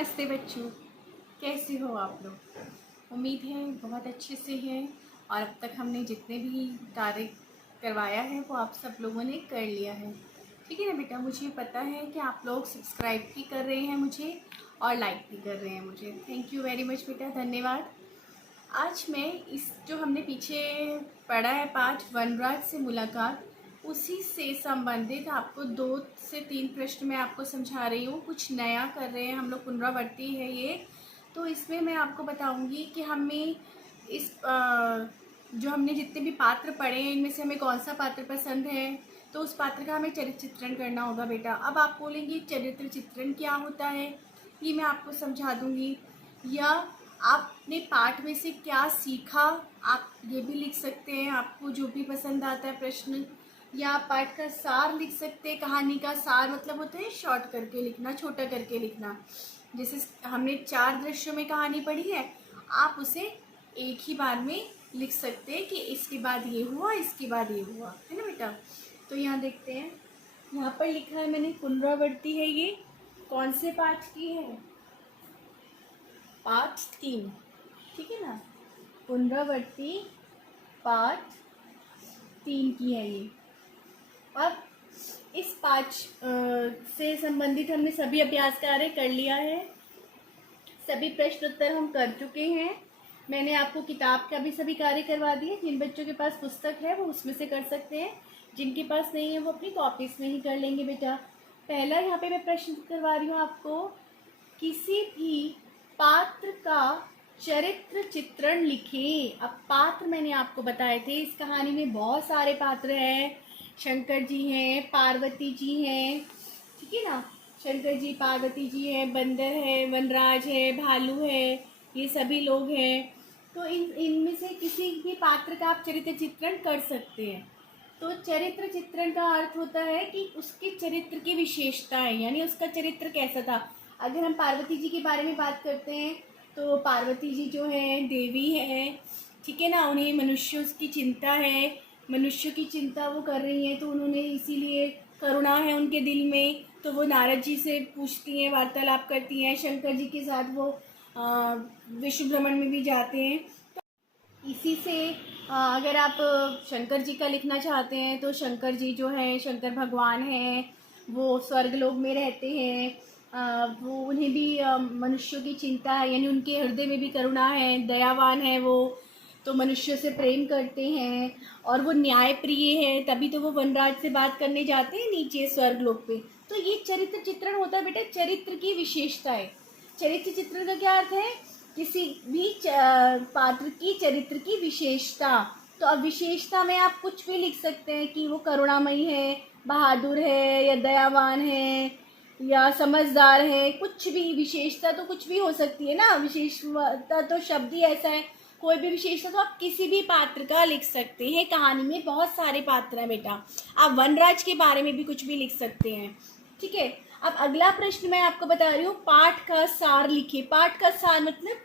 नमस्ते बच्चों, कैसे हो आप लोग। उम्मीद है बहुत अच्छे से हैं और अब तक हमने जितने भी कार्य करवाया है वो आप सब लोगों ने कर लिया है। ठीक है ना बेटा, मुझे पता है कि आप लोग सब्सक्राइब भी कर रहे हैं मुझे और लाइक भी कर रहे हैं मुझे। थैंक यू वेरी मच बेटा, धन्यवाद। आज मैं इस जो हमने पीछे पढ़ा है पाठ वनराज से मुलाकात, उसी से संबंधित आपको 2 से 3 प्रश्न मैं आपको समझा रही हूँ। कुछ नया कर रहे हैं हम लोग, पुनरावृत्ति है ये। तो इसमें मैं आपको बताऊँगी कि हमें इस जो हमने जितने भी पात्र पढ़े हैं इनमें से हमें कौन सा पात्र पसंद है, तो उस पात्र का हमें चरित्र चित्रण करना होगा बेटा। अब आप बोलेंगे चरित्र चित्रण क्या होता है, ये मैं आपको समझा दूँगी। या आपने पाठ में से क्या सीखा, आप ये भी लिख सकते हैं, आपको जो भी पसंद आता है प्रश्न। या आप पाठ का सार लिख सकते हैं। कहानी का सार मतलब होता है शॉर्ट करके लिखना, छोटा करके लिखना। जैसे हमने 4 दृश्यों में कहानी पढ़ी है, आप उसे एक ही बार में लिख सकते हैं कि इसके बाद ये हुआ, इसके बाद ये हुआ, है ना बेटा। तो यहाँ देखते हैं, यहाँ पर लिखा है मैंने पुनरावृत्ति है। ये कौन से पाठ की है? पाठ 3, ठीक है ना। पुनरावृत्ति पाठ 3 की है ये। अब इस पाठ से संबंधित हमने सभी अभ्यास कार्य कर लिया है, सभी प्रश्न उत्तर हम कर चुके हैं। मैंने आपको किताब का भी सभी कार्य करवा दिए। जिन बच्चों के पास पुस्तक है वो उसमें से कर सकते हैं, जिनके पास नहीं है वो अपनी कॉपीज में ही कर लेंगे बेटा। पहला यहाँ पे मैं प्रश्न करवा रही हूँ आपको, किसी भी पात्र का चरित्र चित्रण लिखें। अब पात्र मैंने आपको बताए थे, इस कहानी में बहुत सारे पात्र हैं। शंकर जी हैं, पार्वती जी हैं, ठीक है ना। शंकर जी, पार्वती जी हैं, बंदर है, वनराज है, भालू है, ये सभी लोग हैं। तो इनमें से किसी भी पात्र का आप चरित्र चित्रण कर सकते हैं। तो चरित्र चित्रण का अर्थ होता है कि उसके चरित्र की विशेषताएं, यानी उसका चरित्र कैसा था। अगर हम पार्वती जी के बारे में बात करते हैं तो पार्वती जी जो है देवी है, ठीक है ना। उन्हें मनुष्यों की चिंता है, मनुष्यों की चिंता वो कर रही हैं, तो उन्होंने इसीलिए करुणा है उनके दिल में, तो वो नारद जी से पूछती हैं, वार्तालाप करती हैं। शंकर जी के साथ वो विश्व भ्रमण में भी जाते हैं। तो इसी से अगर आप शंकर जी का लिखना चाहते हैं तो शंकर जी जो हैं, शंकर भगवान हैं, वो स्वर्गलोक में रहते हैं। वो उन्हें भी मनुष्यों की चिंता है, यानी उनके हृदय में भी करुणा है, दयावान है वो, तो मनुष्यों से प्रेम करते हैं और वो न्याय प्रिय है। तभी तो वो वनराज से बात करने जाते हैं नीचे स्वर्गलोक पे। तो ये चरित्र चित्रण होता है बेटा, चरित्र की विशेषताएं। चरित्र चित्रण का क्या अर्थ है? किसी भी पात्र की चरित्र की विशेषता। तो अब विशेषता में आप कुछ भी लिख सकते हैं कि वो करुणामयी है, बहादुर है, या दयावान है, या समझदार है। कुछ भी विशेषता तो कुछ भी हो सकती है ना। विशेषता तो शब्द ही ऐसा है, कोई भी विशेषता तो आप किसी भी पात्र का लिख सकते हैं। कहानी में बहुत सारे पात्र हैं बेटा, आप वनराज के बारे में भी कुछ भी लिख सकते हैं, ठीक है। अब अगला प्रश्न मैं आपको बता रही हूँ, पाठ का सार लिखिए। पाठ का सार मतलब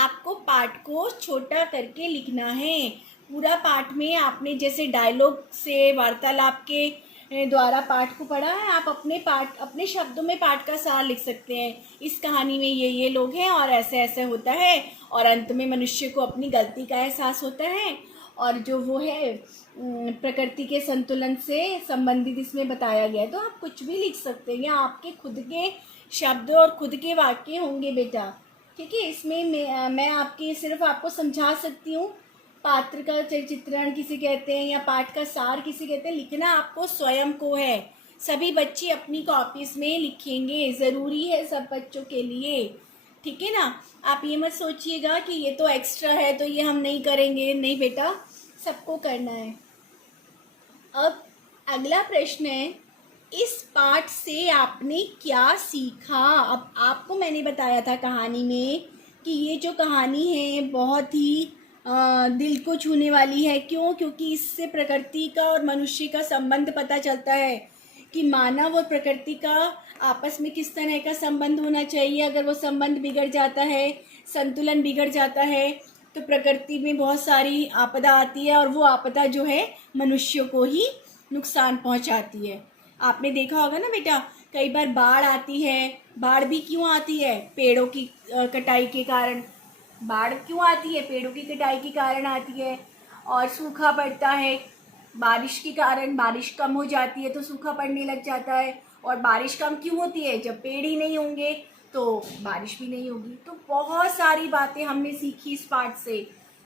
आपको पाठ को छोटा करके लिखना है। पूरा पाठ में आपने जैसे डायलॉग से, वार्तालाप के द्वारा पाठ को पढ़ा है, आप अपने शब्दों में पाठ का सार लिख सकते हैं। इस कहानी में ये लोग हैं और ऐसे ऐसे होता है, और अंत में मनुष्य को अपनी गलती का एहसास होता है, और जो वो है प्रकृति के संतुलन से संबंधित इसमें बताया गया है। तो आप कुछ भी लिख सकते हैं, या आपके खुद के शब्द और खुद के वाक्य होंगे बेटा, ठीक है। इसमें मैं सिर्फ आपको समझा सकती हूँ। पात्र का चित्रण किसे कहते हैं या पाठ का सार किसे कहते हैं, लिखना आपको स्वयं को है। सभी बच्चे अपनी कॉपीज में लिखेंगे, ज़रूरी है सब बच्चों के लिए, ठीक है ना। आप ये मत सोचिएगा कि ये तो एक्स्ट्रा है तो ये हम नहीं करेंगे, नहीं बेटा, सबको करना है। अब अगला प्रश्न है, इस पाठ से आपने क्या सीखा। अब आपको मैंने बताया था कहानी में कि ये जो कहानी है बहुत ही दिल को छूने वाली है। क्यों? क्योंकि इससे प्रकृति का और मनुष्य का संबंध पता चलता है कि मानव और प्रकृति का आपस में किस तरह का संबंध होना चाहिए। अगर वो संबंध बिगड़ जाता है, संतुलन बिगड़ जाता है, तो प्रकृति में बहुत सारी आपदा आती है, और वो आपदा जो है मनुष्यों को ही नुकसान पहुंचाती है। आपने देखा होगा ना बेटा, कई बार बाढ़ आती है। बाढ़ भी क्यों आती है? पेड़ों की कटाई के कारण। बाढ़ क्यों आती है? पेड़ों की कटाई के कारण आती है। और सूखा पड़ता है बारिश के कारण। बारिश कम हो जाती है तो सूखा पड़ने लग जाता है। और बारिश कम क्यों होती है? जब पेड़ ही नहीं होंगे तो बारिश भी नहीं होगी। तो बहुत सारी बातें हमने सीखी इस पाठ से।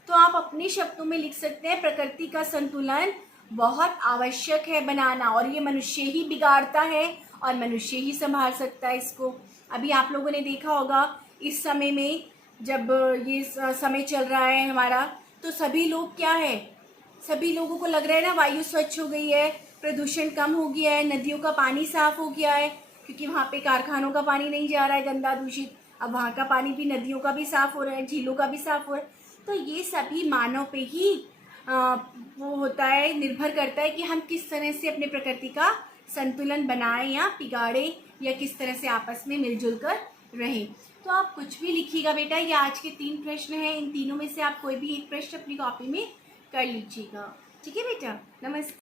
तो आप अपने शब्दों में लिख सकते हैं, प्रकृति का संतुलन बहुत आवश्यक है बनाना, और ये मनुष्य ही बिगाड़ता है और मनुष्य ही संभाल सकता है इसको। अभी आप लोगों ने देखा होगा इस समय में, जब ये समय चल रहा है हमारा, तो सभी लोग क्या है, सभी लोगों को लग रहा है ना वायु स्वच्छ हो गई है, प्रदूषण कम हो गया है, नदियों का पानी साफ हो गया है, क्योंकि वहाँ पे कारखानों का पानी नहीं जा रहा है गंदा दूषित। अब वहाँ का पानी भी, नदियों का भी साफ हो रहा है, झीलों का भी साफ हो रहा है। तो ये सभी मानव पे ही वो होता है, निर्भर करता है कि हम किस तरह से अपने प्रकृति का संतुलन बनाएं या बिगाड़ें, या किस तरह से आपस में मिलजुल कर रहें। तो आप कुछ भी लिखिएगा बेटा। ये आज के 3 प्रश्न हैं, इन तीनों में से आप कोई भी एक प्रश्न अपनी कॉपी में कर लीजिएगा। ठीक है बेटा, नमस्ते।